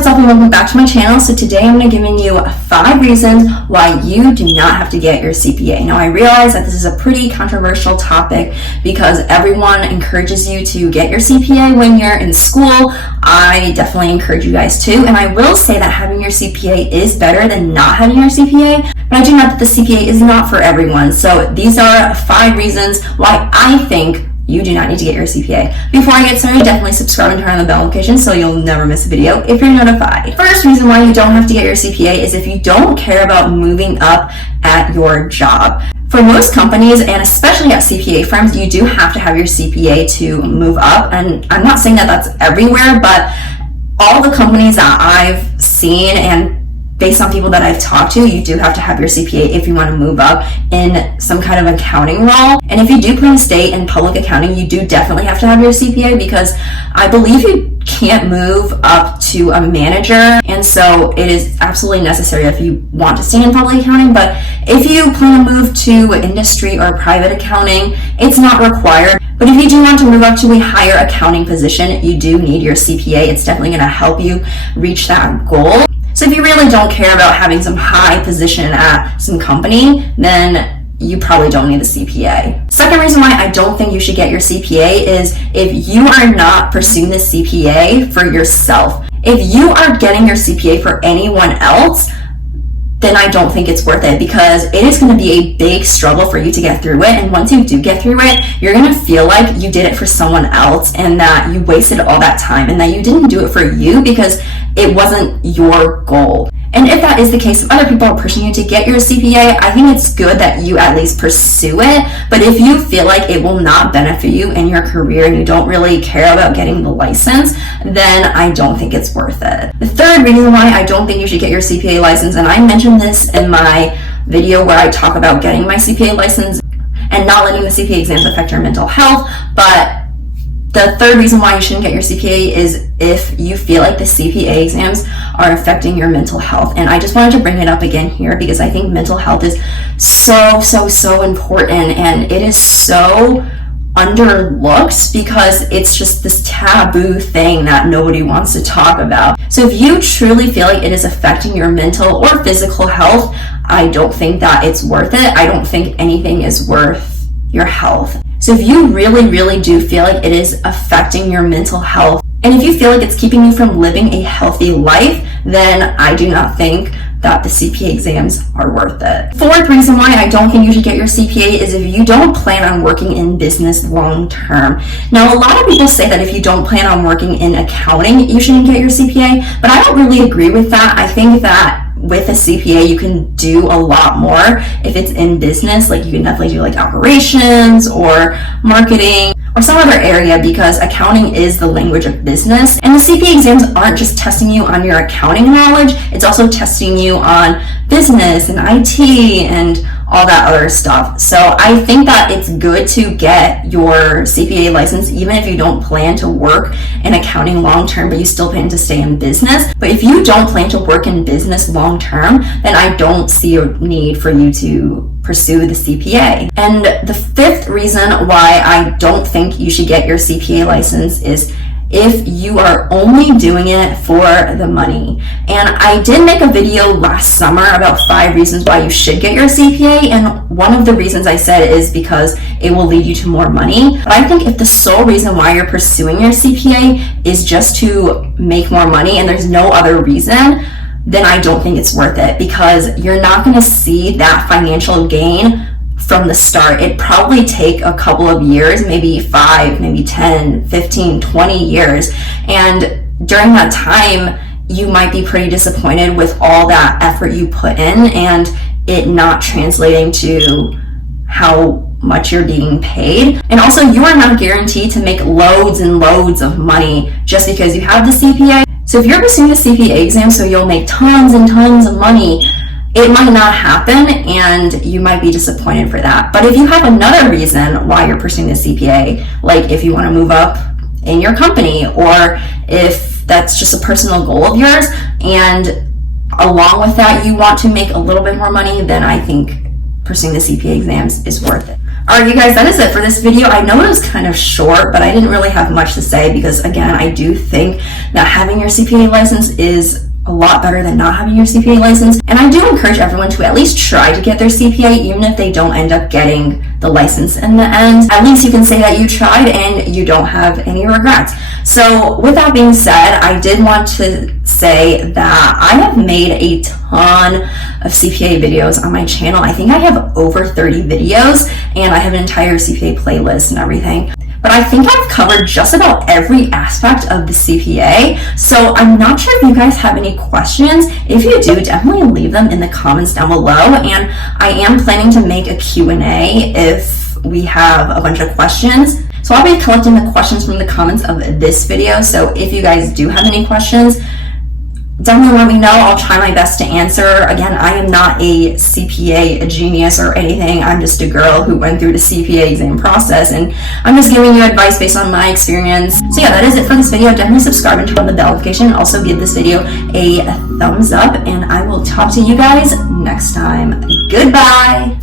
what's up and welcome back to my channel. So today I'm going to be giving you 5 reasons why you do not have to get your CPA. Now I realize that this is a pretty controversial topic because everyone encourages you to get your CPA when you're in school. I definitely encourage you guys to, and I will say that having your CPA is better than not having your CPA, but I do know that the CPA is not for everyone. So these are 5 reasons why I think you do not need to get your CPA. Before I get started, definitely subscribe and turn on the bell notification so you'll never miss a video if you're notified. First reason why you don't have to get your CPA is if you don't care about moving up at your job. For most companies, and especially at CPA firms, you do have to have your CPA to move up. And I'm not saying that that's everywhere, but all the companies that I've seen and based on people that I've talked to, you do have to have your CPA if you want to move up in some kind of accounting role. And if you do plan to stay in public accounting, you do definitely have to have your CPA because I believe you can't move up to a manager. And so it is absolutely necessary if you want to stay in public accounting. But if you plan to move to industry or private accounting, it's not required. But if you do want to move up to a higher accounting position, you do need your CPA. It's definitely going to help you reach that goal. So if you really don't care about having some high position at some company, then you probably don't need a CPA. Second reason why I don't think you should get your CPA is if you are not pursuing the CPA for yourself. If you are getting your CPA for anyone else, then I don't think it's worth it because it is going to be a big struggle for you to get through it. And once you do get through it, you're going to feel like you did it for someone else and that you wasted all that time and that you didn't do it for you because it wasn't your goal. And if that is the case, if other people are pushing you to get your CPA, I think it's good that you at least pursue it. But if you feel like it will not benefit you in your career and you don't really care about getting the license, then I don't think it's worth it. The third reason why I don't think you should get your CPA license, and I mentioned this in my video where I talk about getting my CPA license and not letting the CPA exams affect your mental health, but the third reason why you shouldn't get your CPA is if you feel like the CPA exams are affecting your mental health. And I just wanted to bring it up again here because I think mental health is so important, and it is so underlooked because it's just this taboo thing that nobody wants to talk about. So if you truly feel like it is affecting your mental or physical health, I don't think that it's worth it. I don't think anything is worth your health. So if you really do feel like it is affecting your mental health, and if you feel like it's keeping you from living a healthy life, then I do not think that the CPA exams are worth it. Fourth reason why I don't think you should get your CPA is if you don't plan on working in business long term. Now, a lot of people say that if you don't plan on working in accounting, you shouldn't get your CPA, but I don't really agree with that. I think that with a CPA, you can do a lot more if it's in business. Like you can definitely do like operations or marketing or some other area because accounting is the language of business. And the CPA exams aren't just testing you on your accounting knowledge, it's also testing you on business and IT and all that other stuff. So I think that it's good to get your CPA license even if you don't plan to work in accounting long term, but you still plan to stay in business. But if you don't plan to work in business long term, then I don't see a need for you to pursue the CPA. And the fifth reason why I don't think you should get your CPA license is if you are only doing it for the money. And I did make a video last summer about 5 reasons why you should get your CPA, and one of the reasons I said is because it will lead you to more money. But I think if the sole reason why you're pursuing your CPA is just to make more money and there's no other reason, then I don't think it's worth it because you're not going to see that financial gain from the start. It probably take a couple of years, maybe 5, maybe 10, 15, 20 years. And during that time, you might be pretty disappointed with all that effort you put in and it not translating to how much you're being paid. And also, you are not guaranteed to make loads and loads of money just because you have the CPA. So if you're pursuing the CPA exam so you'll make tons and tons of money, it might not happen and you might be disappointed for that. But if you have another reason why you're pursuing the CPA, like if you want to move up in your company or if that's just a personal goal of yours and along with that you want to make a little bit more money, then I think pursuing the CPA exams is worth it. Alright, you guys, that is it for this video. I know it was kind of short, but I didn't really have much to say because, again, I do think that having your CPA license is a lot better than not having your CPA license. And I do encourage everyone to at least try to get their CPA, even if they don't end up getting the license in the end. At least you can say that you tried and you don't have any regrets. So with that being said, I did want to say that I have made a ton of CPA videos on my channel. I think I have over 30 videos and I have an entire CPA playlist and everything. But I think I've covered just about every aspect of the CPA. So I'm not sure if you guys have any questions. If you do, definitely leave them in the comments down below. And I am planning to make a Q&A if we have a bunch of questions. So I'll be collecting the questions from the comments of this video. So if you guys do have any questions, definitely let me know. I'll try my best to answer. Again, I am not a CPA genius or anything. I'm just a girl who went through the CPA exam process, and I'm just giving you advice based on my experience. So yeah, that is it for this video. Definitely subscribe and turn on the bell notification. Also give this video a thumbs up, and I will talk to you guys next time. Goodbye.